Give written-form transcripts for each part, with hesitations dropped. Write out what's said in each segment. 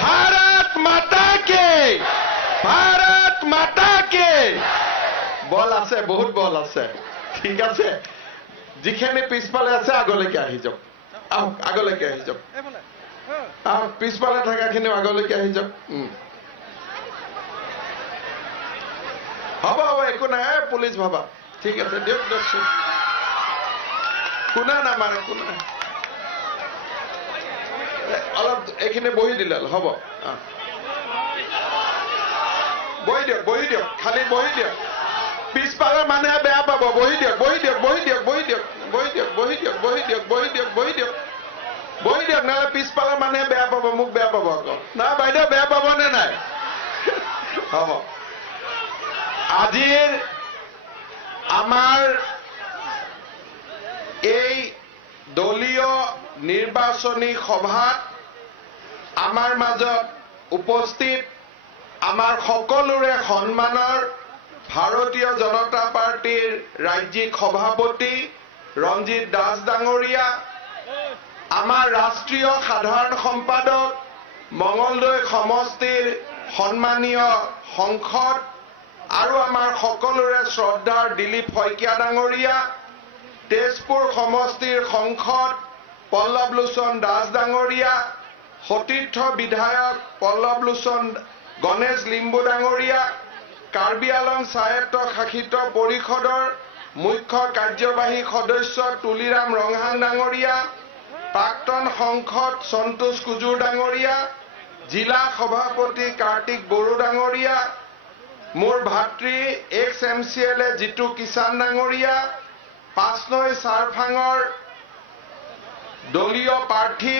ভাৰত মাতা কে, ভাৰত মাতা কে। বল আছে, বহুত বল আছে, ঠিক আছে। যিখিনি পিছফালে আছে আগলৈকে আহি যাওক, আহক আগলৈকে আহি যাওক, আহক পিছফালে থকাখিনি আগলৈকে আহি যাওক। হ'ব হ'ব, একো নাই, পুলিচ ভাবা, ঠিক আছে, দিয়ক দিয়কচোন। কোনে নামাৰে, কোনে অলপ এইখিনি বহি দিলে হ'ব। বহি দিয়ক, বহি দিয়ক, খালি বহি দিয়ক। পিছফালৰ মানুহে বেয়া পাব, বহি দিয়ক, বহি দিয়ক, বহি দিয়ক, বহি দিয়ক, বহি দিয়ক, বহি দিয়ক, বহি দিয়ক, বহি দিয়ক, বহি দিয়ক, বহি দিয়ক, নহ'লে পিছফালৰ মানুহে বেয়া পাব, মোক বেয়া পাব আকৌ। না বাইদেউ বেয়া পাব নে নাই? হ'ব। আজিৰ আমাৰ এই দলীয় নিৰ্বাচনী সভাত আমাৰ মাজত উপস্থিত আমাৰ সকলোৰে সন্মানৰ ভাৰতীয় জনতা পাৰ্টিৰ ৰাজ্যিক সভাপতি ৰঞ্জিত দাস ডাঙৰীয়া, আমাৰ ৰাষ্ট্ৰীয় সাধাৰণ সম্পাদক মঙলদৈ সমষ্টিৰ সন্মানীয় সংসদ আৰু আমাৰ সকলোৰে শ্ৰদ্ধাৰ দিলীপ শইকীয়া ডাঙৰীয়া, তেজপুৰ সমষ্টিৰ সংসদ পল্লৱ লোচন দাস ডাঙৰীয়া, সতীৰ্থ বিধায়ক পল্লৱ লোচন গণেশ লিম্বু ডাঙৰীয়া, কাৰ্বি আলং স্বায়ত্ত শাসিত পৰিষদৰ মুখ্য কাৰ্যবাহী সদস্য তুলিৰাম ৰংহাং ডাঙৰীয়া, প্ৰাক্তন সাংসদ সন্তোষ কুজুৰ ডাঙৰীয়া, জিলা সভাপতি কাৰ্তিক বড়ো ডাঙৰীয়া, মোৰ ভাতৃ এক্স MCLA জিতু কিষাণ ডাঙৰীয়া, পাঁচনৈ চাৰফাঙৰ দলীয় প্ৰাৰ্থী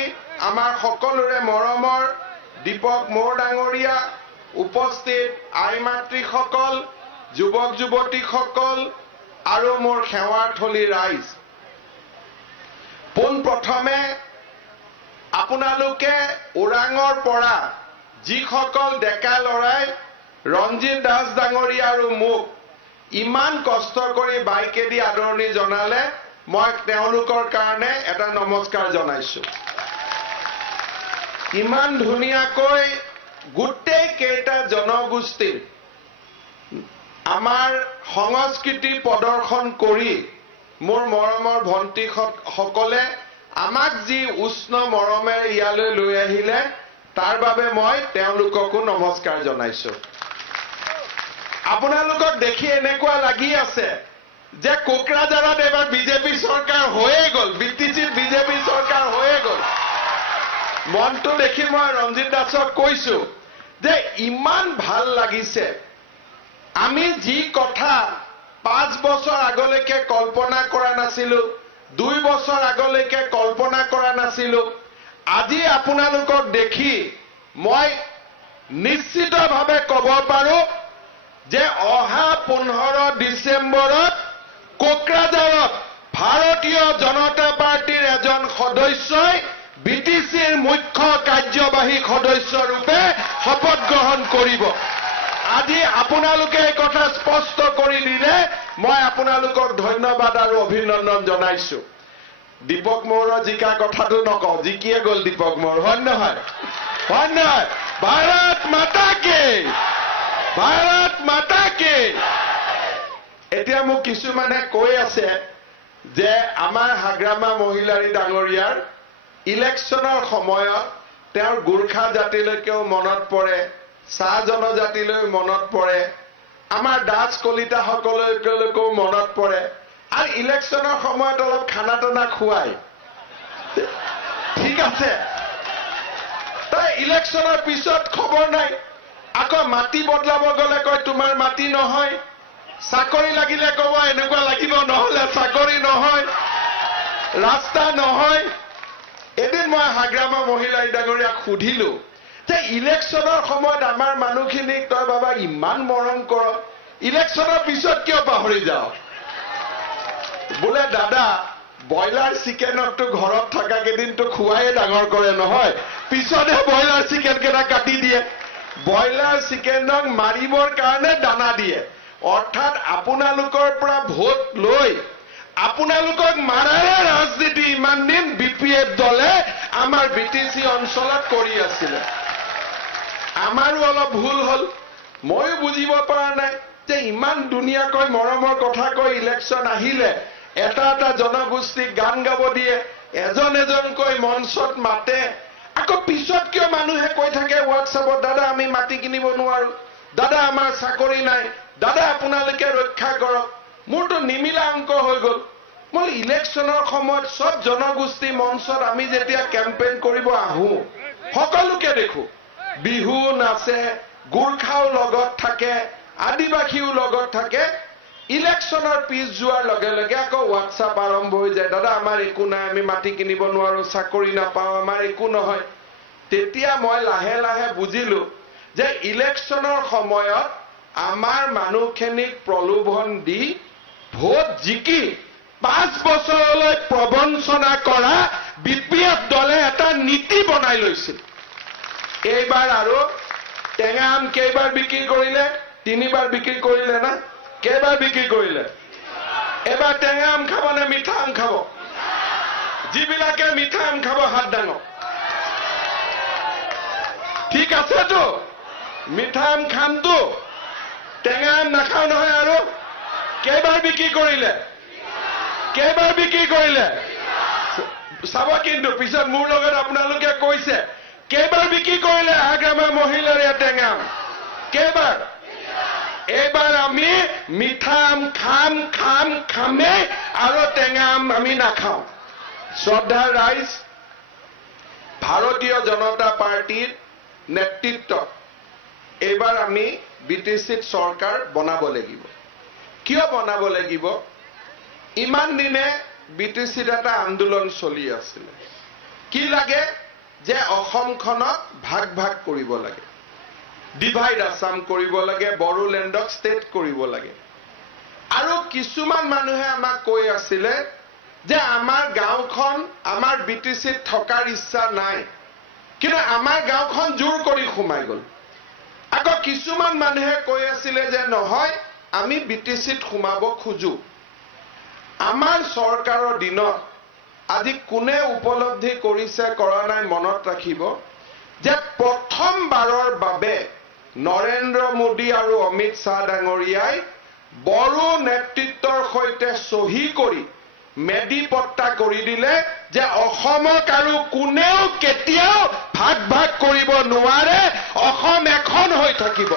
আমাৰ সকলোৰে মৰমৰ দীপক মোৰ ডাঙৰীয়া, উপস্থিত আই মাতৃসকল, যুৱক যুৱতীসকল আৰু মোৰ সেৱাৰ্থলী ৰাইজ, পোনপ্ৰথমে আপোনালোকে ওৰাঙৰ পৰা যিসকল ডেকা ল'ৰাই ৰঞ্জিত দাস ডাঙৰীয়া আৰু মোক ইমান কষ্ট কৰি বাইকেদি আদৰণি জনালে, মই তেওঁলোকৰ কাৰণে এটা নমস্কাৰ জনাইছো। ইমান ধুনীয়াকৈ গোটেই কেইটা জনগোষ্ঠীৰ আমাৰ সংস্কৃতি প্ৰদৰ্শন কৰি মোৰ মৰমৰ ভণ্টিসকলে আমাক যি উষ্ণ মৰমেৰে ইয়ালৈ লৈ আহিলে, তাৰ বাবে মই তেওঁলোককো নমস্কাৰ জনাইছো। আপোনালোকক দেখি এনেকুৱা লাগি আছে যে কোকৰাঝাৰত এবাৰ বিজেপি চৰকাৰ হৈয়ে গ'ল, BTCত বিজেপি চৰকাৰ হৈয়ে গ'ল। মনটো দেখি মই ৰঞ্জিত দাসক কৈছো যে ইমান ভাল লাগিছে, আমি যি কথা 5 বছৰ আগলৈকে কল্পনা কৰা নাছিলো, 2 বছৰ আগলৈকে কল্পনা কৰা নাছিলো, আজি আপোনালোকক দেখি মই নিশ্চিতভাৱে ক'ব পাৰো যে অহা 15 ডিচেম্বৰত কোকৰাঝাৰত ভাৰতীয় জনতা পাৰ্টিৰ এজন সদস্যই BTCৰ মুখ্য কাৰ্যবাহী সদস্য ৰূপে শপত গ্ৰহণ কৰিব। আজি আপোনালোকে এই কথা স্পষ্ট কৰি দিলে মই আপোনালোকক ধন্যবাদ আৰু অভিনন্দন জনাইছো। দীপক মৌৰৰ জিকা কথাটো নকওঁ, জিকিয়ে গ'ল দীপক মৌৰ, হয় নহয়? হয় নহয়? ভাৰত মাতা কে, ভাৰত মাতা কে। এতিয়া মোক কিছুমানে কৈ আছে যে আমাৰ হাগ্ৰামা মহিলাৰী ডাঙৰীয়াৰ ইলেকশ্যনৰ সময়ত তেওঁৰ গোৰ্খা জাতিলৈকেও মনত পৰে, চাহ জনজাতিলৈ মনত পৰে, আমাৰ দাস কলিতাসকললৈকেও মনত পৰে, আৰু ইলেকশ্যনৰ সময়ত অলপ খানা টানা খুৱাই। ঠিক আছে, তাই ইলেকশ্যনৰ পিছত খবৰ নাই, আকৌ মাটি বদলাব গ'লে কয় তোমাৰ মাটি নহয়, চাকৰি লাগিলে ক'ব এনেকুৱা লাগিব, নহ'লে চাকৰি নহয়, ৰাস্তা নহয়। এদিন মই হাগ্ৰামা মহিলাই ডাঙৰীয়াক সুধিলো যে ইলেকশ্যনৰ সময়ত আমাৰ মানুহখিনিক তই বাবা ইমান মৰম কৰ, ইলেকশ্যনৰ পিছত কিয় পাহৰি যাও? বোলে দাদা, ব্ৰইলাৰ চিকেনকটো ঘৰত থকা কেইদিনটো খুৱাই ডাঙৰ কৰে নহয়, পিছতহে ব্ৰইলাৰ চিকেন কেইটা কাটি দিয়ে। ব্ৰইলাৰ চিকেনক মাৰিবৰ কাৰণে দানা দিয়ে, অৰ্থাৎ আপোনালোকৰ পৰা ভোট লৈ আপোনালোকক মাৰাৰে ৰাজনীতি ইমান দিন BPF দলে আমাৰ BTC অঞ্চলত কৰি আছিলে। আমাৰো অলপ ভুল হ'ল ময়ো বুজিব পৰা নাই যে ইমান দুনিয়াকৈ মৰমৰ কথা কৈ ইলেকশ্যন আহিলে এটা এটা জনগোষ্ঠীক গান গাব দিয়ে এজন এজনকৈ মঞ্চত মাতে আকৌ পিছত কিয় মানুহে কৈ থাকে হোৱাটছএপত দাদা আমি মাটি কিনিব নোৱাৰো দাদা আমাৰ চাকৰি নাই দাদা আপোনালোকে ৰক্ষা কৰক মোৰতো নিমিলা অংক হৈ গ'ল মই ইলেকশ্যনৰ সময়ত সব জনগোষ্ঠী মঞ্চত আমি যেতিয়া কেম্পেইন কৰিব আহো সকলোকে দেখো বিহু নাচে গুৰখাও লগত থাকে আদিবাসীও লগত থাকে ইলেকশ্যনৰ পিছ যোৱাৰ লগে লগে আকৌ হোৱাটছআপ আৰম্ভ হৈ যায় দাদা আমাৰ একো নাই আমি মাটি কিনিব নোৱাৰো চাকৰি নাপাওঁ আমাৰ একো নহয় তেতিয়া মই লাহে লাহে বুজিলো যে ইলেকশ্যনৰ সময়ত আমাৰ মানুহখিনিক প্ৰলোভন দি ভোট জিকি 5 বছৰলৈ প্ৰবঞ্চনা কৰা বিপিএফ দলে এটা নীতি বনাই লৈছিল এইবাৰ আৰু টেঙা আম কেইবাৰ বিক্ৰী কৰিলে 3বাৰ বিক্ৰী কৰিলে না কেইবাৰ বিক্ৰী কৰিলে এবাৰ টেঙা আম খাব নে মিঠা আম খাব যিবিলাকে মিঠা আম খাব হাত দাঙক ঠিক আছেতো মিঠা আম খামতো টেঙা আম নাখাও নহয় আৰু কেইবাৰ বিক্ৰী কৰিলে চাব কিন্তু পিছত মোৰ লগত আপোনালোকে কৈছে কেইবাৰ বিক্ৰী কৰিলে আগ্ৰামা মহিলাৰ টেঙা আম কেইবাৰ এইবাৰ আমি মিঠা আম খামে আৰু টেঙা আম আমি নাখাওঁ শ্ৰদ্ধাৰ ৰাইজ ভাৰতীয় জনতা পাৰ্টিৰ নেতৃত্বত এইবাৰ আমি বিটিচিত চৰকাৰ বনাব লাগিব কিয় বনাব লাগিব ইমান দিনে বিটিচিত এটা আন্দোলন চলি আছিল কি লাগে যে অসমখনক ভাগ ভাগ কৰিব লাগে ডিভাইড আসাম কৰিব লাগে বড়োলেণ্ডক ষ্টেট কৰিব লাগে আৰু কিছুমান মানুহে আমাক কৈ আছিল যে আমাৰ গাঁওখন আমাৰ বিটিচিত থকাৰ ইচ্ছা নাই কিন্তু আমাৰ গাঁওখন জোৰ কৰি সোমাই গ'ল আকৌ কিছুমান মানুহে কৈ আছিল যে নহয় আমি বিটিচিত সোমাব খোজো আমাৰ চৰকাৰৰ দিনত আজি কোনে উপলব্ধি কৰিছে কৰা নাই মনত ৰাখিব যে প্ৰথমবাৰৰ বাবে নৰেন্দ্ৰ মোদী আৰু অমিত শাহ ডাঙৰীয়াই বড়ো নেতৃত্বৰ সৈতে সহি কৰি মেডি পট্টা কৰি দিলে যে অসমক আৰু কোনেও কেতিয়াও ভাগ ভাগ কৰিব নোৱাৰে অসম এখন হৈ থাকিব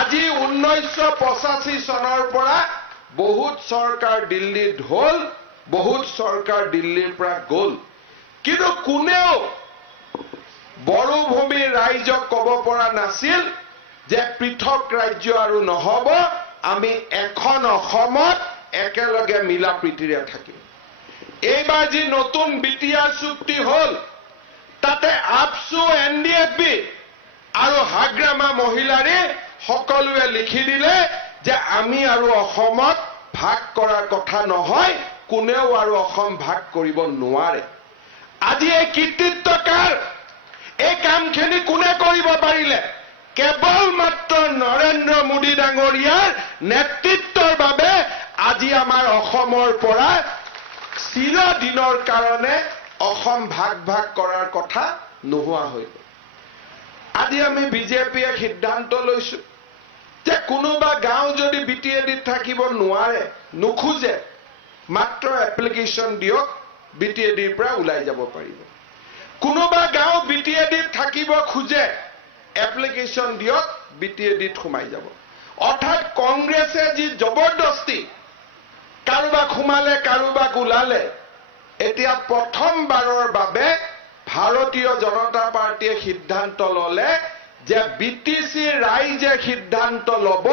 আজি 1985 চনৰ পৰা বহুত চৰকাৰ দিল্লীত হ'ল বহুত চৰকাৰ দিল্লীৰ পৰা গ'ল কিন্তু কোনেও বড়ো ভূমিৰ ৰাইজক ক'ব পৰা নাছিল যে পৃথক ৰাজ্য আৰু নহব আমি এখন অসমত একেলগে মিলা প্ৰীতিৰে থাকিম এইবাৰ যি নতুন বিটিআৰ চুক্তি হ'ল তাতে আপসু এনডিএফবি আৰু হাগ্ৰামা মহিলাৰে সকলোৱে লিখি দিলে যে আমি আৰু অসমত ভাগ কৰাৰ কথা নহয় কোনেও আৰু অসম ভাগ কৰিব নোৱাৰে আজি এই কৃতিত্ব কাৰ এই কামখিনি কোনে কৰিব পাৰিলে কেৱল মাত্ৰ নৰেন্দ্ৰ মোদী ডাঙৰীয়াৰ নেতৃত্বৰ বাবে আজি আমাৰ অসমৰ পৰা চিৰদিনৰ কাৰণে অসম ভাগ ভাগ কৰাৰ কথা নোহোৱা হৈ গ'ল আজি আমি বিজেপিয়ে সিদ্ধান্ত লৈছো যে কোনোবা গাঁও যদি বিটিএডিত থাকিব নোৱাৰে নোখোজে মাত্ৰ এপ্লিকেশ্যন দিয়ক বিটিএডিৰ পৰা ওলাই যাব পাৰিব কোনোবা গাঁও বিটিএডিত থাকিব খোজে এপ্লিকেশ্যন দিয়ক বিটিএডিত সোমাই যাব অৰ্থাৎ কংগ্ৰেছে যি জবৰদস্তি কাৰোবাক সোমালে কাৰোবাক ওলালে এতিয়া প্ৰথমবাৰৰ বাবে ভাৰতীয় জনতা পাৰ্টিয়ে সিদ্ধান্ত ললে যে বিটিচি ৰাইজে সিদ্ধান্ত ল'ব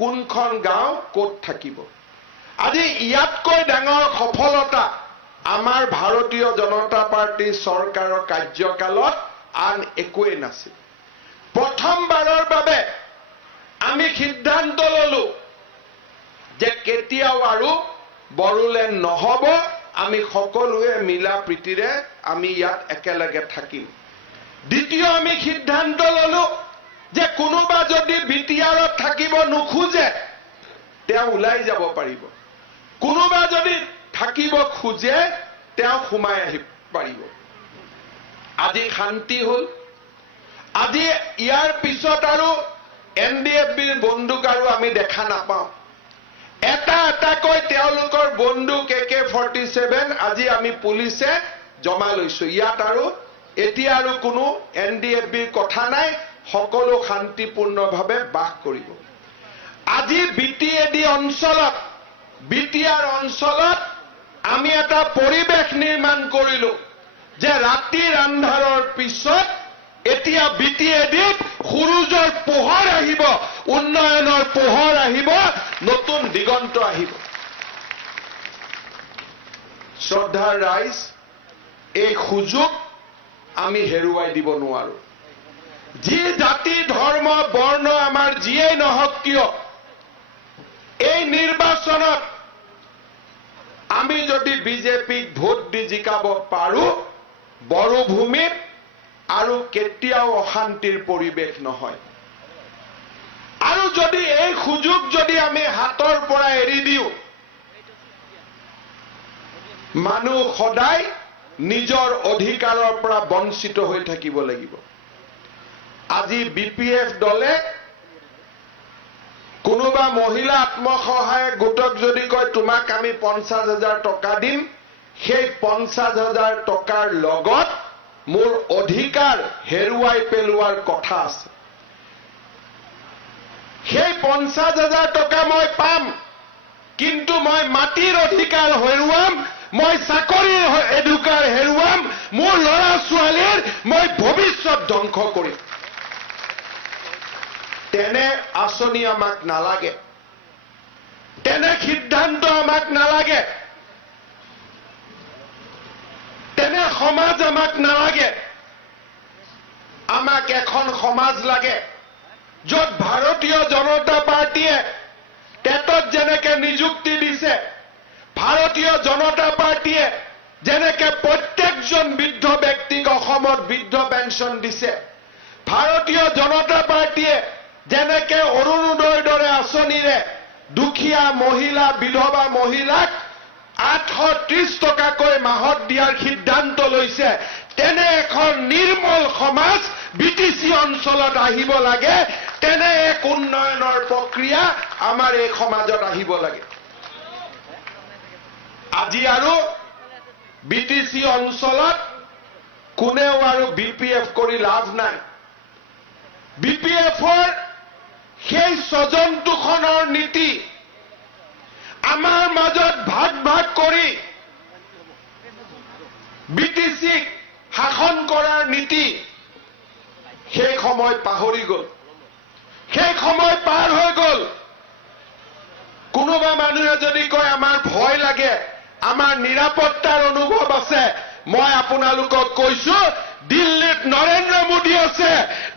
কোনখন গাঁও ক'ত থাকিব আজি ইয়াতকৈ ডাঙৰ সফলতা আমাৰ ভাৰতীয় জনতা পাৰ্টিৰ চৰকাৰৰ কাৰ্যকালত আন একোৱেই নাছিল প্ৰথমবাৰৰ বাবে আমি সিদ্ধান্ত ললো যে কেতিয়াও আৰু বড়োলেণ্ড নহব আমি সকলোৱে মিলা প্ৰীতিৰে আমি ইয়াত একেলগে থাকিম দ্বিতীয় আমি সিদ্ধান্ত ললো যে কোনোবা যদি বিটিআৰত থাকিব নোখোজে তেওঁ ওলাই যাব পাৰিব কোনোবা যদি থাকিব খোজে তেওঁ সোমাই আহিব পাৰিব আজি শান্তি হ'ল আজি ইয়াৰ পিছত আৰু NDFBৰ বন্দুক আৰু আমি দেখা নাপাওঁ এটা এটাকৈ তেওঁলোকৰ বন্দুক AK-47 আজি আমি পুলিচে জমা লৈছো ইয়াত আৰু এতিয়া আৰু কোনো NDFBৰ কথা নাই সকলো শান্তিপূৰ্ণভাৱে বাস কৰিব আজি BTAD অঞ্চলত BTR অঞ্চলত আমি এটা পৰিবেশ নিৰ্মাণ কৰিলো যে ৰাতিৰ আন্ধাৰৰ পিছত এতিয়া BTADত সূৰুজৰ পোহৰ আহিব উন্নয়নৰ পোহৰ আহিব নতুন দিগন্ত আহিব শ্ৰদ্ধাৰ ৰাইজ এই সুযোগ আমি হেৰুৱাই দিব নোৱাৰো যি জাতি ধৰ্ম বৰ্ণ আমাৰ যিয়েই নহওক কিয় এই নিৰ্বাচনত আমি যদি বিজেপিক ভোট দি জিকাব পাৰো বড়োভূমিত আৰু কেতিয়াও অশান্তিৰ পৰিবেশ নহয় আৰু যদি এই সুযোগ যদি আমি হাতৰ পৰা এৰি দিও মানুহ সদায় নিজৰ অধিকাৰৰ পৰা বঞ্চিত হৈ থাকিব লাগিব আজি BPF দলে কোনোবা মহিলা আত্মসহায়ক গোটক যদি কয় তোমাক আমি 50,000 টকা দিম সেই 50,000 টকাৰ লগত মোৰ অধিকাৰ হেৰুৱাই পেলোৱাৰ কথা আছে সেই 50,000 টকা মই পাম কিন্তু মই মাটিৰ অধিকাৰ হেৰুৱাম মই চাকৰিৰ অধিকাৰ হেৰুৱাম মোৰ ল'ৰা ছোৱালীৰ মই ভৱিষ্যত ধ্বংস কৰিম তেনে আঁচনি আমাক নালাগে তেনে সিদ্ধান্ত আমাক নালাগে তেনে সমাজ আমাক নালাগে আমাক এখন সমাজ লাগে য'ত ভাৰতীয় জনতা পাৰ্টিয়ে টেটত যেনেকে নিযুক্তি দিছে ভাৰতীয় জনতা পাৰ্টিয়ে যেনেকে প্ৰত্যেকজন বৃদ্ধ ব্যক্তিক অসমত বৃদ্ধ পেঞ্চন দিছে ভাৰতীয় জনতা পাৰ্টিয়ে যেনেকে অৰুণোদয়ৰ দৰে আঁচনিৰে দুখীয়া মহিলা বিধৱা মহিলাক 830 টকাকৈ মাহত দিয়াৰ সিদ্ধান্ত লৈছে তেনে এখন নিৰ্মল সমাজ BTC অঞ্চলত আহিব লাগে তেনে এক উন্নয়নৰ প্ৰক্ৰিয়া আমাৰ এই সমাজত আহিব লাগে আজি আৰু BTC অঞ্চলত কোনেও আৰু BPF কৰি লাভ নাই BPFৰ সেই স্বজনতোখনৰ নীতি আমাৰ মাজত ভাগ ভাগ কৰি BTCক শাসন কৰাৰ নীতি সেই সময় পাহৰি গল সেই সময় পাৰ হৈ গল কোনোবা মানুহে যদি কয় আমাৰ ভয় লাগে আমাৰ নিৰাপত্তাৰ অনুভৱ আছে মই আপোনালোকক কৈছো দিল্লীত নৰেন্দ্ৰ মোদী আছে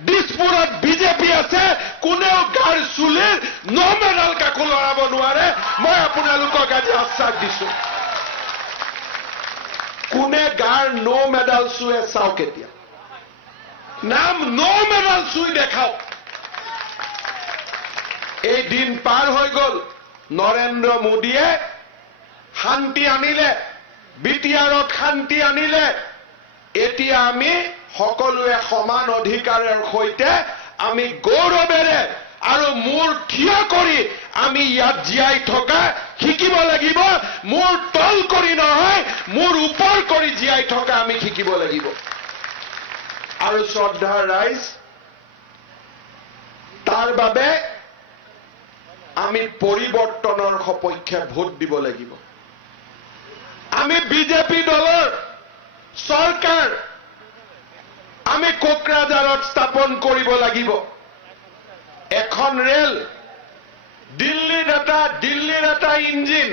দিছপুৰত বিজেপি আছে কোনেও গাৰ চুলিৰ নমেডাল কাকো লৰাব নোৱাৰে মই আপোনালোকক আজি আশ্বাস দিছো কোনে গাৰ নো মেডাল চুৱে চাওক এতিয়া নাম নো মেডাল চুই দেখাওক এই দিন পাৰ হৈ গল নৰেন্দ্ৰ মোদীয়ে শান্তি আনিলে BTRত শান্তি আনিলে এতিয়া আমি সকলোৱে সমান অধিকাৰৰ সৈতে আমি গৌৰৱেৰে আৰু মূৰ থিয় কৰি আমি ইয়াত জীয়াই থকা শিকিব লাগিব মূৰ তল কৰি নহয় মূৰ ওপৰ কৰি জীয়াই থকা আমি শিকিব লাগিব আৰু শ্ৰদ্ধাৰ ৰাইজ তাৰ বাবে আমি পৰিৱৰ্তনৰ সপক্ষে ভোট দিব লাগিব আমি বিজেপি দলৰ চৰকাৰ আমি কোকৰাঝাৰত স্থাপন কৰিব লাগিব এখন ৰেল দিল্লীৰ এটা ইঞ্জিন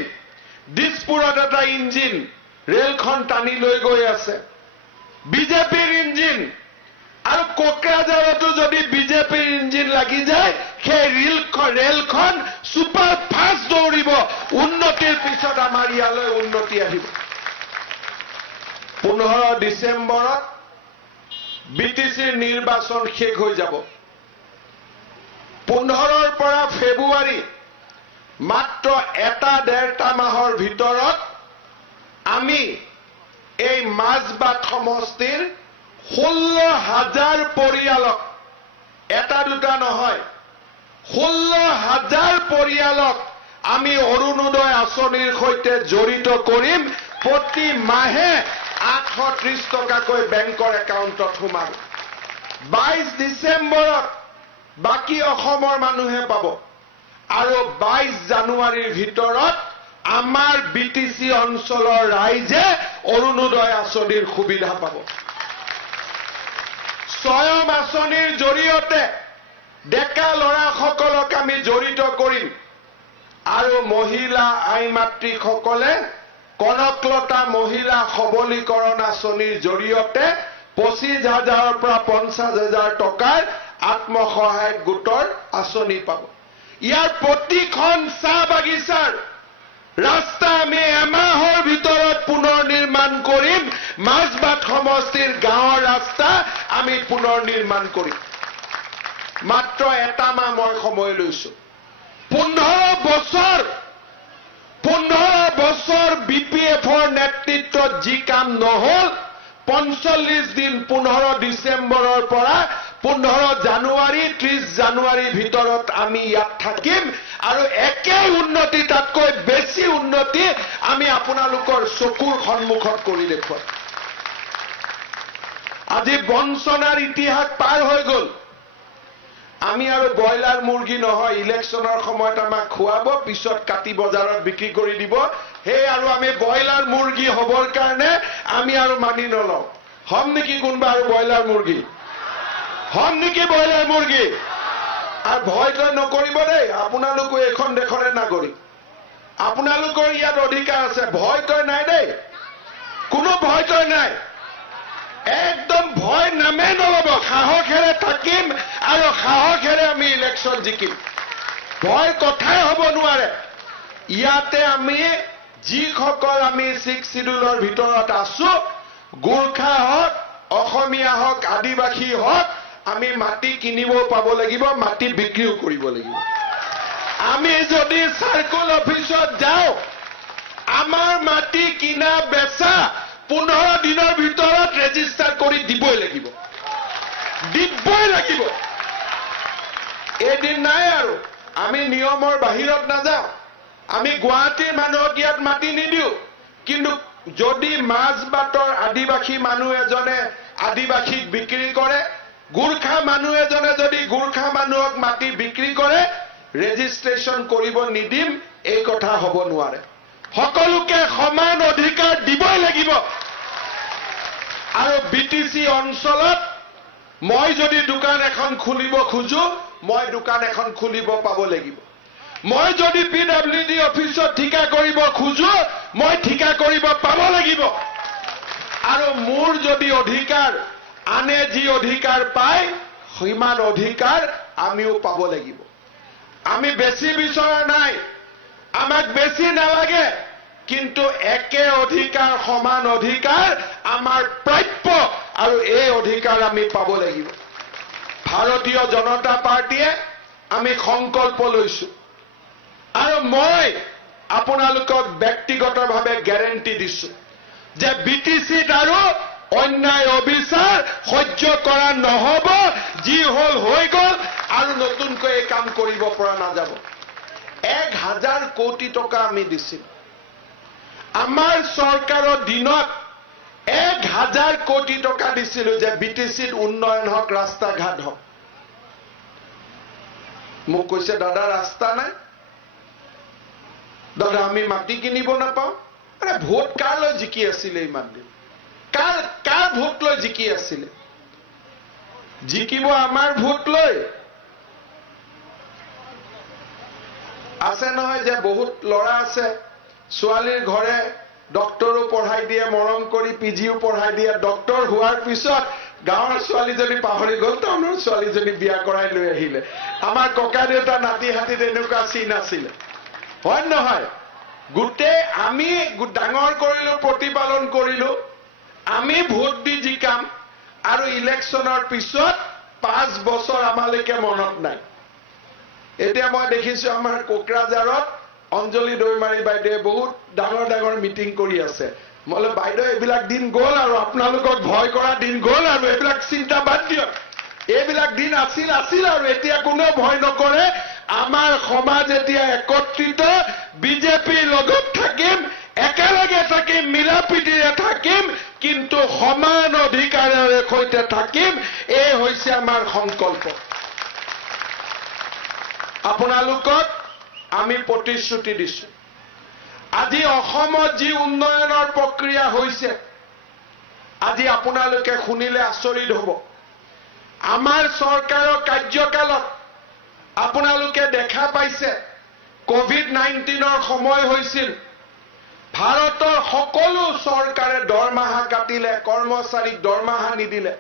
দিছপুৰত এটা ইঞ্জিন ৰেলখন টানি লৈ গৈ আছে বিজেপিৰ ইঞ্জিন আৰু কোকৰাঝাৰতো যদি বিজেপিৰ ইঞ্জিন লাগি যায় সেই ৰেলখন সুপাৰ ফাষ্ট দৌৰিব উন্নতিৰ পিছত আমাৰ ইয়ালৈ উন্নতি আহিব 15 ডিচেম্বৰত BTCৰ নিৰ্বাচন শেষ হৈ যাব 15ৰ পৰা ফেব্ৰুৱাৰী মাত্ৰ এটা ডেৰটা মাহৰ ভিতৰত আমি এই মাজবাট সমষ্টিৰ 16,000 পৰিয়ালক এটা দুটা নহয় 16,000 পৰিয়ালক আমি অৰুণোদয় আঁচনিৰ সৈতে জড়িত কৰিম প্ৰতি মাহে 830 টকাকৈ বেংকৰ একাউণ্টত সোমাব 22 ডিচেম্বৰত বাকী অসমৰ মানুহে পাব আৰু 22 জানুৱাৰীৰ ভিতৰত আমাৰ বিটিসি অঞ্চলৰ ৰাইজে অৰুণোদয় আঁচনিৰ সুবিধা পাব স্বয়ং আঁচনিৰ জৰিয়তে ডেকা ল'ৰাসকলক আমি জড়িত কৰিম আৰু মহিলা আই মাতৃসকলে কনকলতা মহিলা সবলীকৰণ আঁচনিৰ জৰিয়তে 25,000 পৰা 50,000 টকাৰ আত্মসহায়ক গোটৰ আঁচনি পাব ইয়াৰ প্ৰতিখন চাহ বাগিচাৰ ৰাস্তা আমি এমাহৰ ভিতৰত পুনৰ নিৰ্মাণ কৰিম মাজবাট সমষ্টিৰ গাঁৱৰ ৰাস্তা আমি পুনৰ নিৰ্মাণ কৰিম মাত্ৰ এটা মাহ মই সময় লৈছো 15 বছৰ বিপিএফৰ নেতৃত্বত যি কাম নহল 45 দিন 15 ডিচেম্বৰৰ পৰা 15 জানুৱাৰী 30 জানুৱাৰীৰ ভিতৰত আমি ইয়াত থাকিম আৰু একে উন্নতি তাতকৈ বেছি উন্নতি আমি আপোনালোকৰ চকুৰ সন্মুখত কৰি দেখুৱাম আজি বঞ্চনাৰ ইতিহাস পাৰ হৈ গল আমি আৰু ব্ৰইলাৰ মুৰ্গী নহয় ইলেকশ্যনৰ সময়ত আমাক খুৱাব পিছত কাটি বজাৰত বিক্ৰী কৰি দিব হে আৰু আমি ব্ৰইলাৰ মুৰ্গী হবৰ কাৰণে আমি আৰু মানি নলওঁ হম নেকি কোনবা আৰু ব্ৰইলাৰ মুৰ্গী হম নেকি ব্ৰইলাৰ মুৰ্গী আৰু ভয় তই নকৰিব দেই আপোনালোকো এখন দেশৰে নাগৰিক আপোনালোকৰ ইয়াত অধিকাৰ আছে ভয় তই নাই দেই কোনো ভয় তই নাই একদম ভয় নামে নলব সাহসেৰে থাকিম আৰু সাহসেৰে আমি ইলেকশ্যন জিকিম ভয় কথাই হ'ব নোৱাৰে ইয়াতে আমি যিসকল আমি 6 শিডিউলৰ ভিতৰত আছো গোৰ্খা হওক অসমীয়া হওক আদিবাসী হওক আমি মাটি কিনিব পাব লাগিব মাটি বিক্ৰীও কৰিব লাগিব আমি যদি সাৰ্কল অফিচত যাওঁ আমাৰ মাটি কিনা বেচা 15 দিনৰ ভিতৰত ৰেজিষ্টাৰ কৰি দিবই লাগিব এদিন নাই আৰু আমি নিয়মৰ বাহিৰত নাযাওঁ আমি গুৱাহাটীৰ মানুহক ইয়াত মাটি নিদিওঁ কিন্তু যদি মাজবাটৰ আদিবাসী মানুহ এজনে আদিবাসীক বিক্ৰী কৰে গোৰ্খা মানুহ এজনে যদি গোৰ্খা মানুহক মাটি বিক্ৰী কৰে ৰেজিষ্ট্ৰেচন কৰিব নিদিম এই কথা হ'ব নোৱাৰে সকলোকে সমান অধিকাৰ দিবই লাগিব আৰু বিটিসি অঞ্চলত মই যদি দোকান এখন খুলিব খুজো মই দোকান এখন খুলিব পাব লাগিব মই যদি পিডব্লিউডি অফিচত ঠিকা কৰিব খুজো মই ঠিকা কৰিব পাব লাগিব আৰু মোৰ যদি অধিকাৰ আনে যি অধিকাৰ পায় সিমান অধিকাৰ আমিও পাব লাগিব আমি বেছি বিচৰা নাই আমাক বেছি নালাগে কিন্তু একে অধিকাৰ সমান অধিকাৰ আমাৰ প্ৰাপ্য আৰু এই অধিকাৰ আমি পাব লাগিব ভাৰতীয় জনতা পাৰ্টিয়ে আমি সংকল্প লৈছো আৰু মই আপোনালোকক ব্যক্তিগতভাৱে গ্যাৰেণ্টি দিছো যে বিটিসিত আৰু অন্যায় অবিচাৰ সহ্য কৰা নহব যি হল হৈ গল আৰু নতুনকৈ এই কাম কৰিব পৰা নাযাব 1,000 কোটি টকা আমি দিছিল আমাৰ চৰকাৰৰ দিনত 1,000 কোটি টকা দিছিলো যে বিটিসিত উন্নয়ন হওক ৰাস্তা ঘাট হওক মোক কৈছে দাদা ৰাস্তা নাই দাদা আমি মাটি কিনিব নাপাওঁ আৰে ভোট কালৈ জিকি আছিলে ইমান দিন কাৰ ভোট লৈ জিকি আছিলে জিকিব আমাৰ ভোট লৈ আছে নহয় যে বহুত ল'ৰা আছে ছোৱালীৰ ঘৰে ডক্টৰো পঢ়াই দিয়ে মৰম কৰি পিজিও পঢ়াই দিয়ে ডক্টৰ হোৱাৰ পিছত গাঁৱৰ ছোৱালীজনী পাহৰি গ'ল টাউনৰ ছোৱালীজনী বিয়া কৰাই লৈ আহিলে আমাৰ ককা দেউতা নাতি হাতী তেনেকুৱা চিন আছিলে হয় নহয় গোটেই আমি ডাঙৰ কৰিলো প্ৰতিপালন কৰিলো আমি ভোট দি জিকাম আৰু ইলেকশ্যনৰ পিছত 5 বছৰ আমালৈকে মনত নাই এতিয়া মই দেখিছো আমাৰ কোকৰাঝাৰত অঞ্জলি দৈমাৰী বাইদেৱে বহুত ডাঙৰ মিটিং কৰি আছে মলে বাইদেউ এইবিলাক দিন গ'ল আৰু আপোনালোকক ভয় কৰা দিন গ'ল আৰু এইবিলাক চিন্তা বাদ দিয়ক এইবিলাক দিন আছিল আৰু এতিয়া কোনেও ভয় নকৰে আমাৰ সমাজ এতিয়া একত্ৰিত বিজেপিৰ লগত থাকিম একেলগে থাকিম মিলাপ্ৰীতিৰে থাকিম কিন্তু সমান অধিকাৰেৰে সৈতে থাকিম এই হৈছে আমাৰ সংকল্প আপোনালোকক আমি প্ৰতিশ্ৰুতি দিছো আজি অসমত যি উন্নয়নৰ প্ৰক্ৰিয়া হৈছে আজি আপোনালোকে শুনিলে আচৰিত হ'ব আমাৰ চৰকাৰৰ কাৰ্যকালত আপোনালোকে দেখা পাইছে কোভিড-19ৰ সময় হৈছিল ভাৰতৰ সকলো চৰকাৰে দৰমহা কাটিলে কৰ্মচাৰীক দৰমহা নিদিলে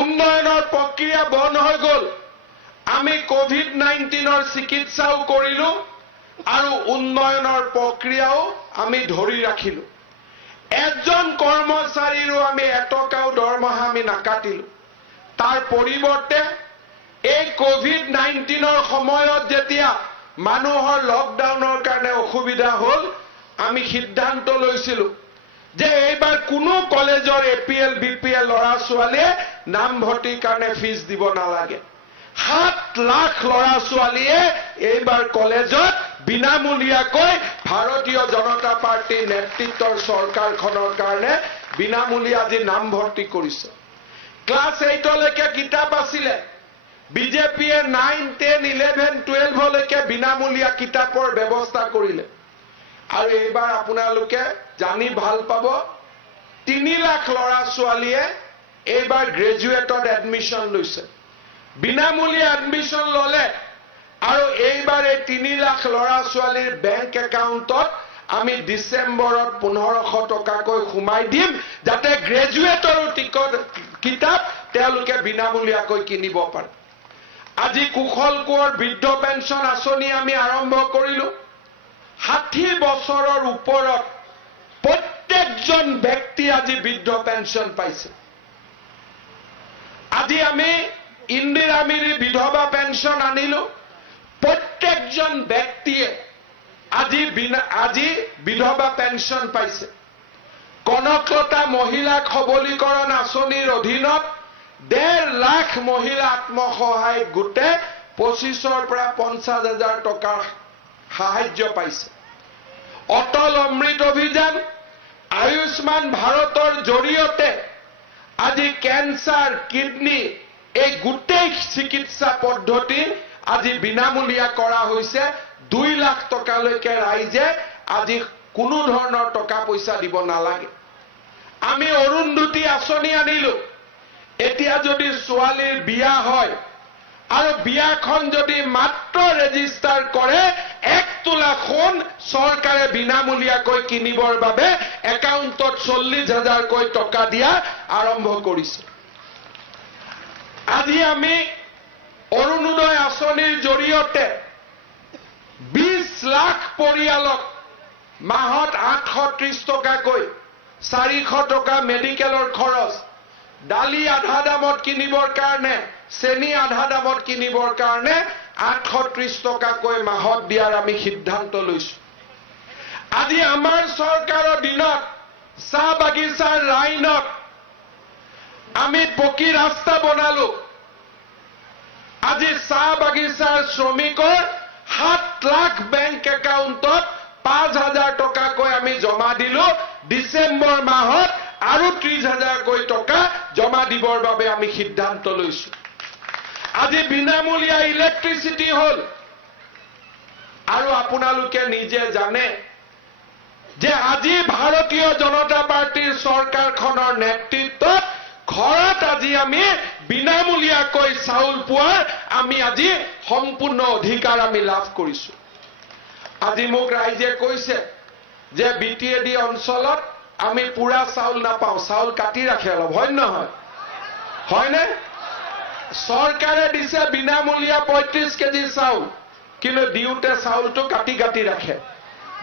উন্নয়নৰ প্ৰক্ৰিয়া বন্ধ হৈ গ'ল আমি কোভিড-19ৰ চিকিৎসাও কৰিলো আৰু উন্নয়নৰ প্ৰক্ৰিয়াও আমি ধৰি ৰাখিলো এজন কৰ্মচাৰীৰো আমি এটকাও দৰমহা আমি নাকাটিলো তাৰ পৰিৱৰ্তে এই কোভিড-19ৰ সময়ত যেতিয়া মানুহৰ লকডাউনৰ কাৰণে অসুবিধা হ'ল আমি সিদ্ধান্ত লৈছিলো যে এইবাৰ কোনো কলেজৰ এপিএল বিপিএল ল'ৰা ছোৱালীয়ে নামভৰ্তিৰ কাৰণে ফিজ দিব নালাগে 7 লাখ ল'ৰা ছোৱালীয়ে এইবাৰ কলেজত বিনামূলীয়াকৈ ভাৰতীয় জনতা পাৰ্টিৰ নেতৃত্বৰ চৰকাৰখনৰ কাৰণে বিনামূলীয়া আজি নামভৰ্তি কৰিছে ক্লাছ 8 লৈকে কিতাপ আছিলে বিজেপিয়ে 9, 10, 11, 12 লৈকে বিনামূলীয়া কিতাপৰ ব্যৱস্থা কৰিলে আৰু এইবাৰ আপোনালোকে জানি ভাল পাব 3 লাখ ল'ৰা ছোৱালীয়ে এইবাৰ গ্ৰেজুৱেটত এডমিশন লৈছে বিনামূলীয়া এডমিশন ললে আৰু এইবাৰ এই 3 লাখ ল'ৰা ছোৱালীৰ বেংক একাউণ্টত আমি ডিসেম্বৰত 1500 টকাকৈ সোমাই দিম যাতে গ্ৰেজুৱেটৰো কিতাপ তেওঁলোকে বিনামূলীয়াকৈ কিনিব পাৰে আজি কুশল কোঁৱৰ বৃদ্ধ পেঞ্চন আঁচনি আমি আৰম্ভ কৰিলো 60 বছৰৰ ওপৰত প্ৰত্যেকজন ব্যক্তি আজি বৃদ্ধ পেঞ্চন পাইছে আজি আমি ইন্দিৰা মিৰি বিধৱা পেঞ্চন আনিলো প্ৰত্যেকজন ব্যক্তিয়ে আজি বিধৱা পেঞ্চন পাইছে কনকলতা মহিলা সবলীকৰণ আঁচনিৰ অধীনত 1.5 লাখ মহিলা আত্মসহায়ক গোটে 25ৰ পৰা 50,000 টকাৰ সাহায্য পাইছে অটল অমৃত অভিযান আয়ুষ্মান ভাৰতৰ জৰিয়তে আজি ক্যান্সাৰ কিডনি এই গোটেই চিকিৎসা পদ্ধতি আজি বিনামূলীয়া কৰা হৈছে 2 লাখ টকালৈকে ৰাইজে আজি কোনো ধৰণৰ টকা পইচা দিব নালাগে আমি অৰুন্ধতী আঁচনি আনিলো এতিয়া যদি ছোৱালীৰ বিয়া হয় আৰু বিয়াখন যদি মাত্ৰ ৰেজিষ্টাৰ কৰে 1 তোলা সোণ চৰকাৰে বিনামূলীয়াকৈ কিনিবৰ বাবে একাউণ্টত 40,000 কৈ টকা দিয়া আৰম্ভ কৰিছে আজি আমি অৰুণোদয় আঁচনিৰ জৰিয়তে 20 লাখ পৰিয়ালক মাহত 830 টকাকৈ 400 টকা মেডিকেলৰ খৰচ দালি আধা দামত কিনিবৰ কাৰণে চেনি আধা দামত কিনিবৰ কাৰণে 830 টকাকৈ মাহত দিয়াৰ আমি সিদ্ধান্ত লৈছো আজি আমাৰ চৰকাৰৰ দিনত চাহ বাগিচাৰ লাইনত আমি পকী ৰাস্তা বনালো আজি চাহ বাগিচাৰ শ্ৰমিকৰ 7 লাখ বেংক একাউণ্টত 5,000 টকাকৈ আমি জমা দিলো ডিসেম্বৰ মাহত আৰু 30,000 কৈ টকা জমা দিবৰ বাবে আমি সিদ্ধান্ত লৈছো আজি বিনামূলীয়া ইলেক্ট্ৰিচিটি হল আৰু আপোনালোকে নিজে জানে যে আজি ভাৰতীয় জনতা পাৰ্টিৰ চৰকাৰখনৰ নেতৃত্বত ঘৰত আজি আমি বিনামূলীয়াকৈ চাউল পোৱাৰ আমি আজি সম্পূৰ্ণ অধিকাৰ আমি লাভ কৰিছো আজি মোক ৰাইজে কৈছে যে বিটিএডি অঞ্চলত আমি পুৰা চাউল নাপাওঁ চাউল কাটি ৰাখে অলপ হয় নহয় হয়নে চৰকাৰে দিছে বিনামূলীয়া 35 কেজি চাউল কিন্তু দিওঁতে চাউলটো কাটি কাটি ৰাখে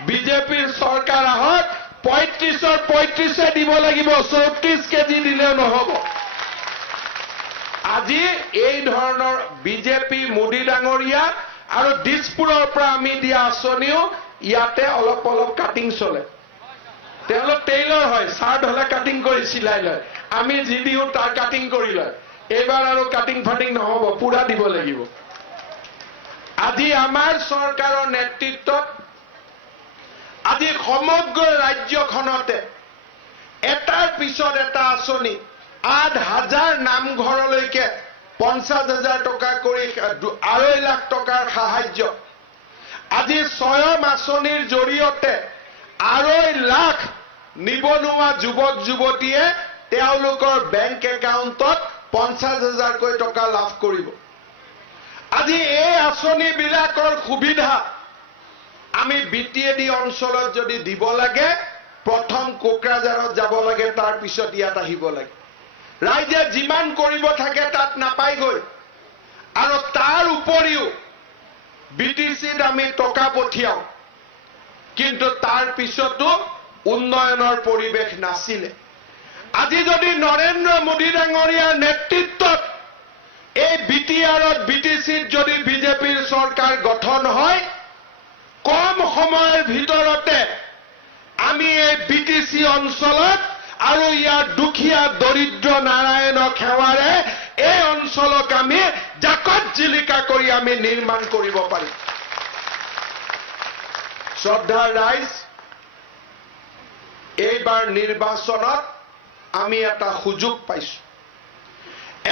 বিজেপিৰ চৰকাৰ আহক 35ৰ 35 দিব লাগিব 34 কেজি দিলেও নহব আজি এই ধৰণৰ বিজেপি মোদী ডাঙৰীয়া আৰু দিছপুৰৰ পৰা আমি দিয়া আঁচনিও ইয়াতে অলপ অলপ কাটিং চলে তেওঁলোক টেইলৰ হয় শাৰ্ট হলে কাটিং কৰি চিলাই লয় আমি যি দিও তাৰ কাটিং কৰি লয় এইবাৰ আৰু কাটিং ফাটিং নহ'ব, পুৰা দিব লাগিব। আজি আমাৰ চৰকাৰৰ নেতৃত্বত আজি সমগ্ৰ ৰাজ্যখনতে এটাৰ পিছত এটা আঁচনি ৮,০০০ নামঘৰলৈকে ৫০,০০০ টকা কৰি ২.৫ লাখ টকাৰ সাহায্য, আজি স্বয়ম আঁচনিৰ জৰিয়তে ২.৫ লাখ নিবনুৱা যুৱক যুৱতীয়ে তেওঁলোকৰ বেংক একাউণ্টত ৫০,০০০কৈ টকা লাভ কৰিব। আজি এই আঁচনিবিলাকৰ সুবিধা আমি BTAD অঞ্চলত যদি দিব লাগে, প্ৰথম কোকৰাঝাৰত যাব লাগে, তাৰ পিছত ইয়াত আহিব লাগে। ৰাইজে যিমান কৰিব থাকে তাত নাপায়গৈ। আৰু তাৰ উপৰিও BTCত আমি টকা পঠিয়াওঁ, কিন্তু তাৰ পিছতো উন্নয়নৰ পৰিৱেশ নাছিলে। আজি যদি নৰেন্দ্ৰ মোদী ডাঙৰীয়াৰ নেতৃত্বত এই BTRত BTCত যদি বিজেপিৰ চৰকাৰ গঠন হয়, কম সময়ৰ ভিতৰতে আমি এই BTC অঞ্চলত আৰু ইয়াৰ দুখীয়া দৰিদ্ৰ নাৰায়ণক সেৱাৰে এই অঞ্চলক আমি জাকত জিলিকা কৰি আমি নিৰ্মাণ কৰিব পাৰিম। শ্ৰদ্ধাৰ ৰাইজ, এইবাৰ নিৰ্বাচনত আমি এটা সুযোগ পাইছো।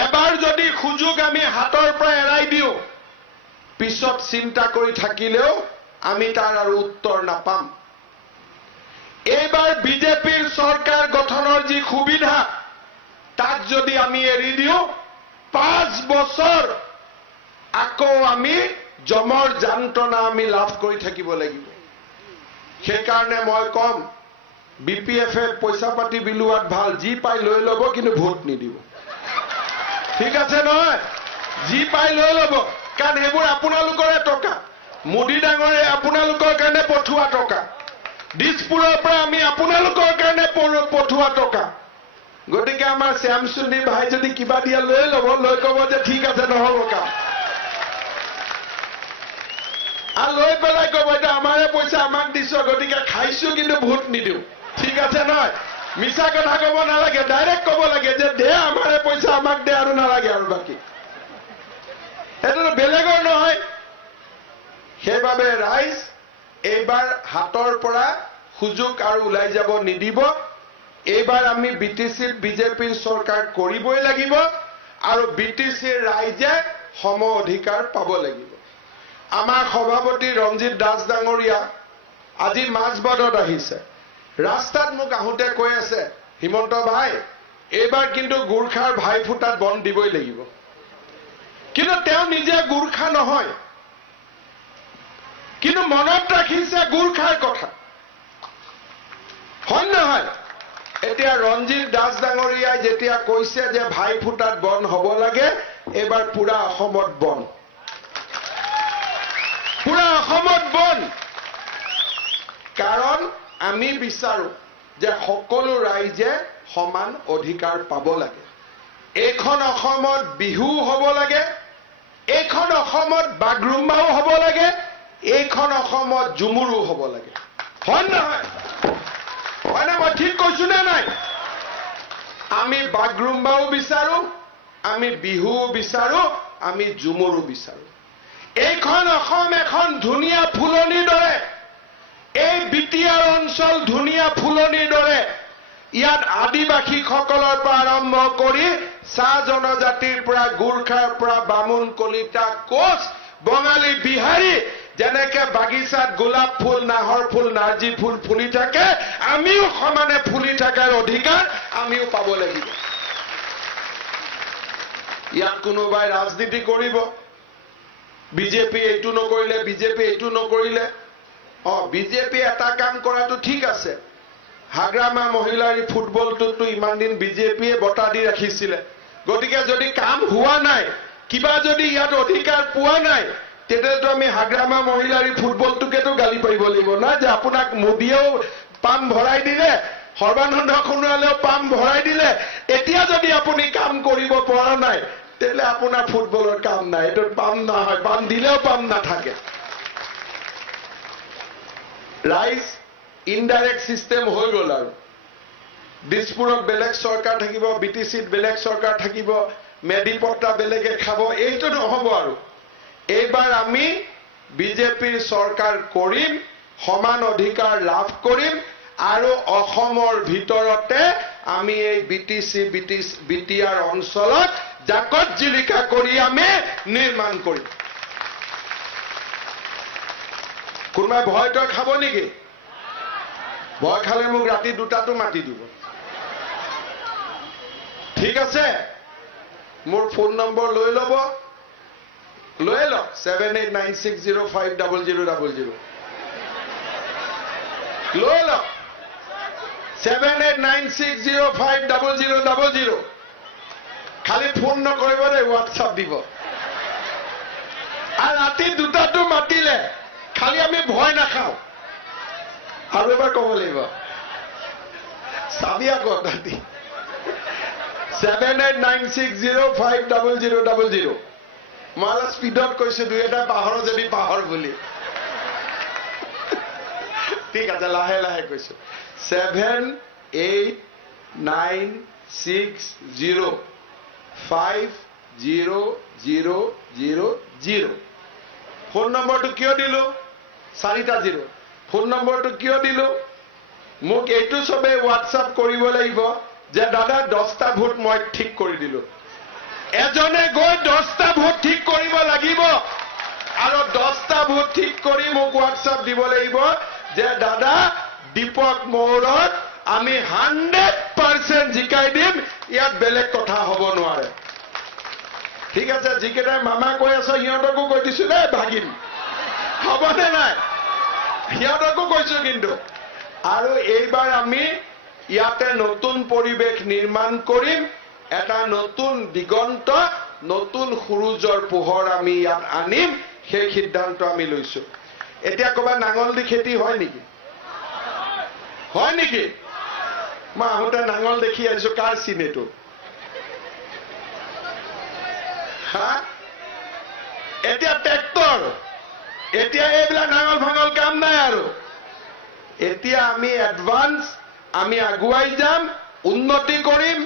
এবাৰ যদি সুযোগ আমি হাতৰ পৰা এৰাই দিওঁ, পিছত চিন্তা কৰি থাকিলেও আমি তাৰ আৰু উত্তৰ নাপাম। এইবাৰ বিজেপিৰ চৰকাৰ গঠনৰ যি সুবিধা, তাক যদি আমি এৰি দিওঁ, ৫ বছৰ আকৌ আমি জমৰ যন্ত্ৰণা আমি লাভ কৰি থাকিব লাগিব। সেইকাৰণে মই কম, BPF-এ পইচা পাতি বিলোৱাত ভাল, যি পাই লৈ ল'ব, কিন্তু ভোট নিদিব। ঠিক আছে নহয়? যি পাই লৈ ল'ব, কাৰণ সেইবোৰ আপোনালোকৰে টকা। মোদী ডাঙৰে আপোনালোকৰ কাৰণে পঠোৱা টকা, দিছপুৰৰ পৰা আমি আপোনালোকৰ কাৰণে পঠোৱা টকা। গতিকে আমাৰ শ্যাম সুন্দৰ ভাই যদি কিবা দিয়া লৈ ল'ব, লৈ ক'ব যে ঠিক আছে, নহ'ব কাম। আৰু লৈ পেলাই ক'ব এতিয়া আমাৰে পইচা আমাক দিছ, গতিকে খাইছো কিন্তু ভোট নিদিওঁ। ঠিক আছে নহয়? মিছা কথা ক'ব নালাগে, ডাইৰেক্ট ক'ব লাগে যে দে আমাৰে পইচা আমাক দে, আৰু নালাগে আৰু বাকী। এইটোতো বেলেগৰ নহয়। সেইবাবে ৰাইজ, এইবাৰ হাতৰ পৰা সুযোগ আৰু ওলাই যাব নিদিব। এইবাৰ আমি BTCত বিজেপিৰ চৰকাৰ কৰিবই লাগিব, আৰু BTCৰ ৰাইজে সম অধিকাৰ পাব লাগিব। আমাৰ সভাপতি ৰঞ্জিত দাস ডাঙৰীয়া আজি মাজবাটত আহিছে। ৰাস্তাত মোক আহোঁতে কৈ আছে, হিমন্ত ভাই, এইবাৰ কিন্তু গোৰ্খাৰ ভাই ফুটাত বন দিবই লাগিব। কিন্তু তেওঁ নিজে গোৰ্খা নহয়, কিন্তু মনত ৰাখিছে গোৰ্খাৰ কথা। হয় নহয়? এতিয়া ৰঞ্জিত দাস ডাঙৰীয়াই যেতিয়া কৈছে যে ভাই ফুটাত বন হ'ব লাগে, এইবাৰ পুৰা অসমত বন, পুৰা অসমত বন। কাৰণ আমি বিচাৰো যে সকলো ৰাইজে সমান অধিকাৰ পাব লাগে। এইখন অসমত বিহু হ'ব লাগে, এইখন অসমত বাগৰুম্বাও হ'ব লাগে, এইখন অসমত ঝুমুৰো হ'ব লাগে। হয় নহয়? হয়নে? মই ঠিক কৈছো নে নাই? আমি বাগৰুম্বাও বিচাৰো, আমি বিহুও বিচাৰো, আমি ঝুমুৰো বিচাৰো। এইখন অসম এখন ধুনীয়া ফুলনিৰ দৰে, এই BTR অঞ্চল ধুনীয়া ফুলনিৰ দৰে। ইয়াত আদিবাসীসকলৰ পৰা আৰম্ভ কৰি চাহ জনজাতিৰ পৰা, গোৰ্খাৰ পৰা, বামুণ, কলিতা, কোচ, বঙালী, বিহাৰী, যেনেকে বাগিচাত গোলাপ ফুল, নাহৰ ফুল, নাৰ্জী ফুল ফুলি থাকে, আমিও সমানে ফুলি থকাৰ অধিকাৰ আমিও পাব লাগিব। ইয়াত কোনোবাই ৰাজনীতি কৰিব, বিজেপি এইটো নকৰিলে, বিজেপি এইটো নকৰিলে। বিজেপি এটা কাম কৰাটো ঠিক আছে। হাগ্ৰামা মহিলাৰ ফুটবলটোতো ইমান দিন বিজেপিয়ে বঁটা দি ৰাখিছিলে। গতিকে যদি কাম হোৱা নাই, কিবা যদি ইয়াত অধিকাৰ পোৱা নাই, তেতিয়াতো আমি হাগ্ৰামা মহিলাৰ ফুটবলটোকেতো গালি পাৰিব লাগিব না, যে আপোনাক মোদীয়েও পাম ভৰাই দিলে, সৰ্বানন্দ সোণোৱালেও পাম ভৰাই দিলে, এতিয়া যদি আপুনি কাম কৰিব পৰা নাই, তেতিয়াহ'লে আপোনাৰ ফুটবলৰ কাম নাই। এইটো পাম নহয়, পাম দিলেও পাম নাথাকে। ৰাইজ, ইনডাইৰেক্ট চিষ্টেম হৈ গ'ল। আৰু দিছপুৰত বেলেগ চৰকাৰ থাকিব, BTCত বেলেগ চৰকাৰ থাকিব, মেডিপট্টা বেলেগে খাব, এইটো নহব আৰু। এইবাৰ আমি বিজেপিৰ চৰকাৰ কৰিম, সমান অধিকাৰ লাভ কৰিম, আৰু অসমৰ ভিতৰতে আমি এই বিটিআৰ অঞ্চলত জাকত জিলিকা কৰি আমি নিৰ্মাণ কৰিম। কোনোবাই ভয়টো খাব নেকি? ভয় খালে মোক ৰাতি 2টাতো মাতি দিব। ঠিক আছে, মোৰ ফোন নম্বৰ লৈ ল'ব, লৈ লওক 7896050000 লৈ লওক 7896050000। খালি ফোন নকৰিব দেই, হোৱাটছআপ দিব। আৰু ৰাতি 2টাতো মাতিলে খালি আমি ভয় নাখাওঁ। আৰু এবাৰ ক'ব লাগিব, চাবি আকৌ ৰাতি 7896050000। মই অলপ স্পীডত কৈছো, 2-এটা পাহৰ যদি পাহৰ বুলি। ঠিক আছে, লাহে লাহে কৈছো। 7896050000। ফোন নম্বৰটো কিয় দিলো? 4টা 0। ফোন নম্বৰটো কিয় দিলো? মোক এইটো চবে হোৱাটছআপ কৰিব লাগিব যে দাদা 10টা ভোট মই ঠিক কৰি দিলো। এজনে গৈ 10টা ভোট ঠিক কৰিব লাগিব, আৰু 10টা ভোট ঠিক কৰি মোক হোৱাটছআপ দিব লাগিব যে দাদা দীপক মৌৰক আমি 100% জিকাই দিম, ইয়াত বেলেগ কথা হ'ব নোৱাৰে। ঠিক আছে, যিকেইটাই মামা কৈ আছ সিহঁতকো কৈ দিছো দেই, ভাগিন হ'বনে নাই? সিহঁতকো কৈছো কিন্তু। আৰু এইবাৰ আমি ইয়াতে নতুন পৰিৱেশ নিৰ্মাণ কৰিম, এটা নতুন দিগন্ত, নতুন সূৰুজৰ পোহৰ আমি ইয়াত আনিম, সেই সিদ্ধান্ত আমি লৈছো। এতিয়া ক'বা নাঙল দি খেতি হয় নেকি? হয় নেকি? মই আহোঁতে নাঙল দেখি আহিছো, কাৰ চিন এইটো? হা? এতিয়া ট্ৰেক্টৰ, এতিয়া এইবিলাক নাঙল ভাঙল কাম নাই আৰু। এতিয়া আমি এডভান্স, আমি আগুৱাই যাম, উন্নতি কৰিম।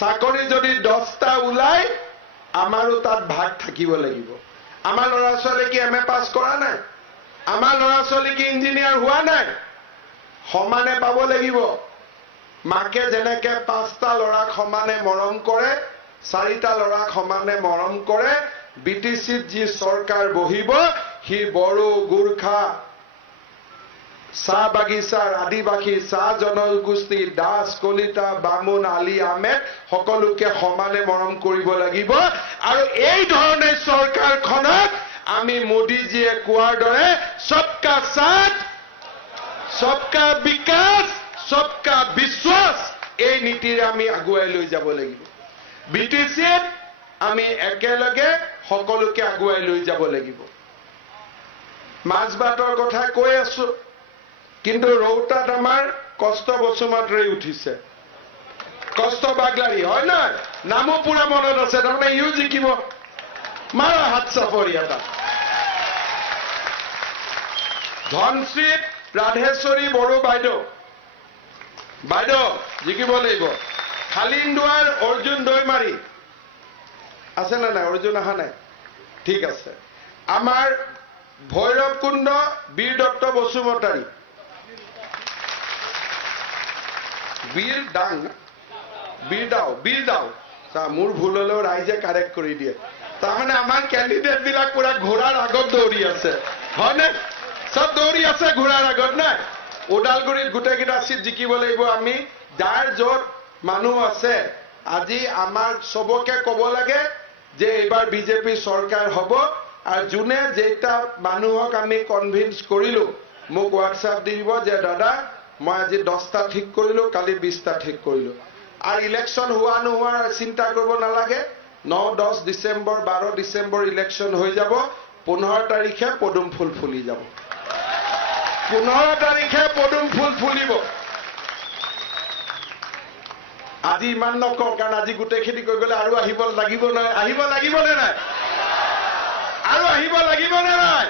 চাকৰি যদি 10টা ওলাই, আমাৰো তাত ভাগ থাকিব লাগিব। আমাৰ ল'ৰা ছোৱালী কি MA পাছ কৰা নাই? আমাৰ ল'ৰা ছোৱালী কি ইঞ্জিনিয়াৰ হোৱা নাই? সমানে পাব লাগিব। মাকে যেনেকে 5টা ল'ৰাক সমানে মৰম কৰে, 4টা ল'ৰাক সমানে মৰম কৰে, BTCত যি চৰকাৰ বহিব, সি বড়ো, গোৰ্খা, চাহ বাগিচাৰ আদিবাসী, চাহ জনগোষ্ঠী, দাস, কলিতা, বামুণ, আলি, আহমেদ সকলোকে সমানে মৰম কৰিব লাগিব। আৰু এই ধৰণে চৰকাৰখনক আমি মোদীজীয়ে কোৱাৰ দৰে সবকা সাথ, সবকা বিকাশ, সবকা বিশ্বাস, এই নীতিৰে আমি আগুৱাই লৈ যাব লাগিব। BTCত আমি একেলগে সকলোকে আগুৱাই লৈ যাব লাগিব। মাছ ভাতৰ কথা কৈ আছো, কিন্তু ৰৌতাত আমাৰ কষ্ট বসুমাতাৰী উঠিছে, কষ্ট বাগলাৰী, হয় নহয়? নামো পুৰা মনত আছে, তাৰমানে ইও জিকিব। মাৰা হাত চাপৰি এটা। ধনশ্ৰীত ৰাধেশ্বৰী বড়ো বাইদেউ জিকিব লাগিব। খালিন্দুৱাৰ অৰ্জুন দৈমাৰী আছে নে নাই? অৰ্জুন অহা নাই? ঠিক আছে। আমাৰ ভৈৰৱকুণ্ড বীৰ দত্ত বসুমতাৰী, বীৰদাও। মোৰ ভুল হলেও ৰাইজে কাৰেক্ট কৰি দিয়ে। তাৰমানে আমাৰ কেণ্ডিডেট বিলাক পুৰা ঘোঁৰাৰ আগত দৌৰি আছে, হয়নে? চব দৌৰি আছে ঘোঁৰাৰ আগত, নাই? ওদালগুৰিত গোটেইকেইটা চিট জিকিব লাগিব আমি। যাৰ য'ত মানুহ আছে, আজি আমাৰ চবকে ক'ব লাগে যে এইবাৰ বিজেপি চৰকাৰ হ'ব। আৰু যোনে যেইটা মানুহক আমি কনভিন্স কৰিলো, মোক হোৱাটছআপ দি দিব যে দাদা মই আজি 10টা ঠিক কৰিলো, কালি 20টা ঠিক কৰিলো। আৰু ইলেকশ্যন হোৱা নোহোৱাৰ চিন্তা কৰিব নালাগে। 9, 10 ডিচেম্বৰ, 12 ডিচেম্বৰ ইলেকশ্যন হৈ যাব। 15 তাৰিখে পদুম ফুল ফুলি যাব। 15 তাৰিখে পদুম ফুল ফুলিব। আজি ইমান নকওঁ, কাৰণ আজি গোটেইখিনি কৈ গ'লে আৰু আহিব লাগিব নহয়। আহিব লাগিবনে নাই? আৰু আহিব লাগিবনে নাই?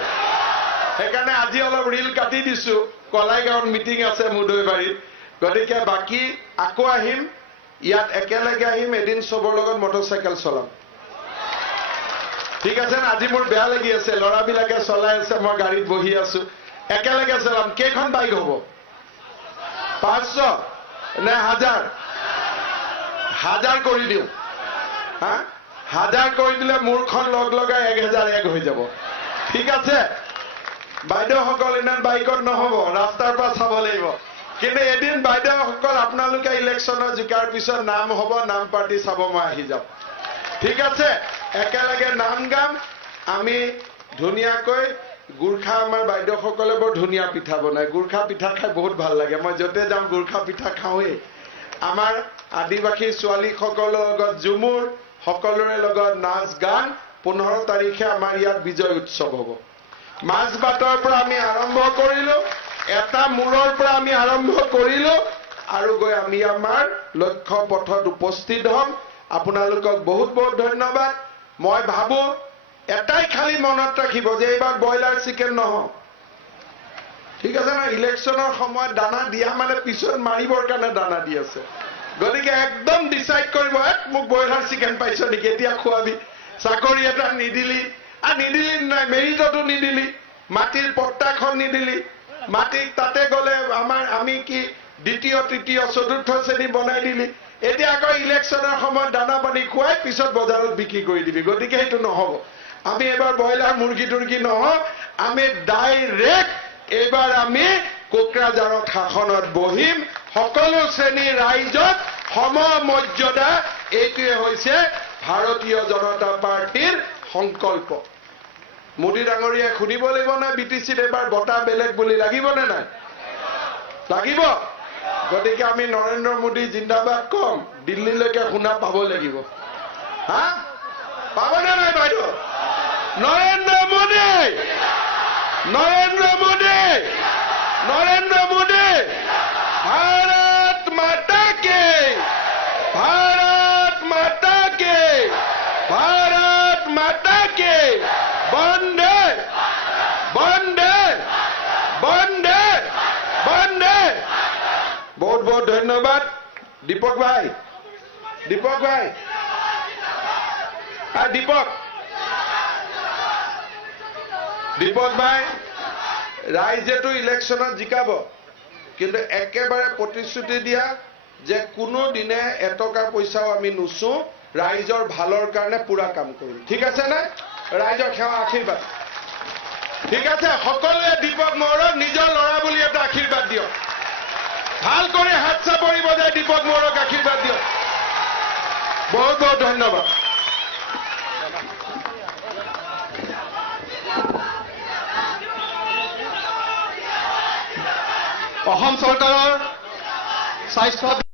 সেইকাৰণে আজি অলপ ৰিল কাটি দিছো। কলাইগাঁৱত মিটিং আছে মুদৈবাৰীত, গতিকে বাকী আকৌ আহিম, ইয়াত একেলগে আহিম, এদিন চবৰ লগত মটৰচাইকেল চলাম। ঠিক আছে না? আজি মোৰ বেয়া লাগি আছে, ল'ৰাবিলাকে চলাই আছে, মই গাড়ীত বহি আছো, একেলগে চলাম। কেইখন বাইক হ'ব? 500 নে 1000? 1000 কৰি দিওঁ। হা, 1000 কৰি দিলে মোৰখন লগ লগাই 1001 হৈ যাব। ঠিক আছে? বাইদেউসকল ইমান বাইকত নহ'ব, ৰাস্তাৰ পৰা চাব লাগিব। কিন্তু এদিন বাইদেউসকল আপোনালোকে ইলেকশ্যনৰ জিকাৰ পিছত নাম হ'ব, নাম পাৰ্টি চাব মই আহি যাম। ঠিক আছে? একেলগে নাম গাম আমি ধুনীয়াকৈ। গুৰ্খা আমাৰ বাইদেউসকলে বৰ ধুনীয়া পিঠা বনায়, গুৰ্খা পিঠা খাই বহুত ভাল লাগে। মই য'তে যাম গুৰ্খা পিঠা খাওঁৱেই। আমাৰ আদিবাসী ছোৱালীসকলৰ লগত ঝুমুৰ, সকলোৰে লগত নাচ গান। 15 তাৰিখে আমাৰ ইয়াত বিজয় উৎসৱ হ'ব। মাছ বাটৰ পৰা আমি আৰম্ভ কৰিলো, এটা মূৰৰ পৰা আমি আৰম্ভ কৰিলো, আৰু গৈ আমি আমাৰ লক্ষ্য পথত উপস্থিত হ'ম। আপোনালোকক বহুত বহুত ধন্যবাদ। মই ভাবো এটাই খালি মনত ৰাখিব যে এইবাৰ ব্ৰইলাৰ চিকেন নহয়। ঠিক আছে না? ইলেকশ্যনৰ সময়ত দানা দিয়া মানে পিছত মাৰিবৰ কাৰণে দানা দি আছে। গতিকে একদম ডিচাইড কৰিব, মোক ব্ৰইলাৰ চিকেন পাইছ নেকি, এতিয়া খোৱাবি। চাকৰি এটা নিদিলি, নিদিলি নাই, মেৰিটতো নিদিলি, মাটিৰ পট্টাখন নিদিলি, মাটিক তাতে গ'লে আমি কি দ্বিতীয় তৃতীয় চতুৰ্থ শ্ৰেণী বনাই দিলি। এতিয়া আকৌ ইলেকশ্যনৰ সময়ত দানা পানী খুৱাই পিছত বজাৰত বিক্ৰী কৰি দিবি। গতিকে সেইটো নহ'ব। আমি এবাৰ ব্ৰইলাৰ মুৰ্গী তুৰ্গী নহয়, আমি ডাইৰেক্ট এইবাৰ আমি কোকৰাঝাৰৰ শাসনত বহিম। সকলো শ্ৰেণীৰ ৰাইজক সমমৰ্যাদা, এইটোৱে হৈছে ভাৰতীয় জনতা পাৰ্টিৰ সংকল্প। মোদী ডাঙৰীয়াই শুনিব লাগিব না BTCত এবাৰ বঁটা বেলেগ বুলি, লাগিবনে নাই? লাগিব। গতিকে আমি নৰেন্দ্ৰ মোদী জিন্দাবাদ কম, দিল্লীলৈকে শুনা পাব লাগিব। হা, পাবনে নাই বাইদেউ? নৰেন্দ্ৰ মোদী, নৰেন্দ্ৰ মোদী, নৰেন্দ্ৰ মোদী। ভাৰত মাতা কি, ভাৰত মাতা কি, ভাৰত মাতা কি। বন্দে বন্দে বন্দে বন্দে। বহুত বহুত ধন্যবাদ। দীপক ভাই, দীপক ভাই, দীপক, দীপক ভাই, ৰাইজেতো ইলেকশ্যনত জিকাব, কিন্তু একেবাৰে প্ৰতিশ্ৰুতি দিয়া যে কোনো দিনে এটকা পইচাও আমি নুচো, ৰাইজৰ ভালৰ কাৰণে পুৰা কাম কৰিম। ঠিক আছে নে? ৰাইজৰ সেৱা আশীৰ্বাদ। ঠিক আছে? সকলোৱে দীপক মহৰক নিজৰ ল'ৰা বুলি এটা আশীৰ্বাদ দিয়ক। ভাল কৰি হাত চাপৰি বজাই দীপক মহৰক আশীৰ্বাদ দিয়ক। বহুত বহুত ধন্যবাদ। অসম চৰকাৰৰ স্বাস্থ্য